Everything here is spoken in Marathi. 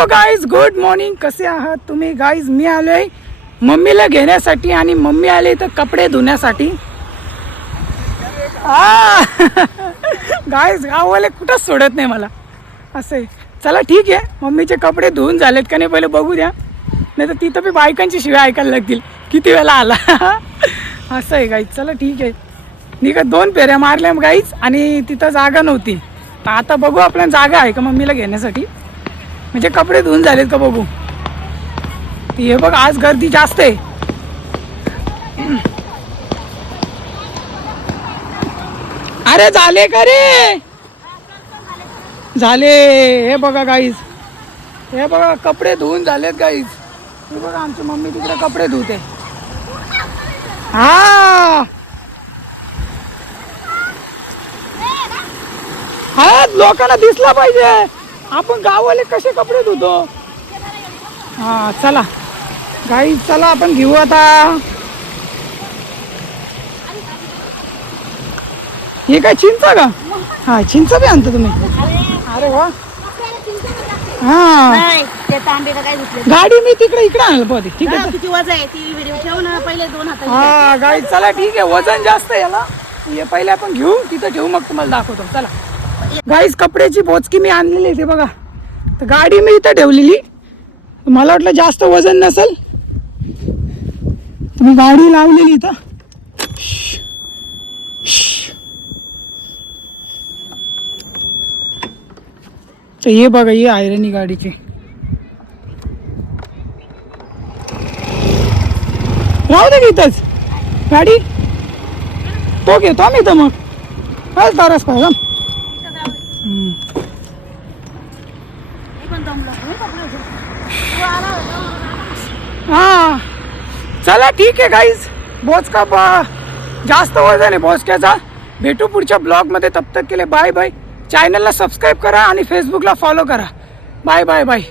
Hello guys, good morning. कसे आहात तुम्ही गाईज? मी आलो आहे मम्मीला घेण्यासाठी आणि मम्मी आले तर कपडे धुण्यासाठी. गाईज गाववाले कुठंच सोडत नाही मला. असं आहे. चला ठीक आहे, मम्मीचे कपडे धुवून झालेत का नाही पहिले बघू द्या, नाही तर तिथं बी बायकांची शिव्या ऐकायला लागतील किती वेळा आला. असं आहे गाईज. चला ठीक आहे. निघत 2 फेऱ्या मारल्या गाईज आणि तिथं जागा नव्हती. तर आता बघू आपल्या जागा आहे का मम्मीला घेण्यासाठी, म्हणजे कपडे धुवून झालेत का बघू. हे बघ आज गर्दी जास्त आहे. अरे झाले का रे? झाले. हे बघा गाईज, हे बघा कपडे धुवून झालेत गाईज. हे बघा आमची मम्मी तिकडे कपडे धुते. हा हा, लोकांना दिसला पाहिजे आपण गाववाले कसे कपडे धुतो. हा चला गाईज, चला आपण घेऊ आता. हे काय चिंच का? हा चिंच बी आणतो तुम्ही? अरे वा. हा गाडी मी तिकडे इकडे आणलं पाहते. ठीक आहे. किती वजन आहे ती व्हिडिओ ठेव ना पहिले 2 हात. हा गाईज चला ठीक आहे. वजन जास्त आहे याला. हे पहिले आपण घेऊ, तिथं ठेवू, मग तुम्हाला दाखवतो. चला गाईज, कपड्याची बोचकी मी आणलेली आहे ते बघा. तर गाडी मी इथं ठेवलेली. मला वाटलं जास्त वजन नसेल, मी गाडी लावलेली इथं. तर हे बघा, ही आयरनी गाडीची. राहू दे इथंच गाडी, तो घेतो आम्ही तर. मग काय तारस पाहिजे. हा चला ठीक आहे गाईज. बोचका जास्त वजन आहे बोचक्याचा. भेटू पुढच्या ब्लॉगमध्ये. तब तक के लिए बाय बाय. चॅनलला सबस्क्राईब करा आणि फेसबुकला फॉलो करा. Bye bye bye.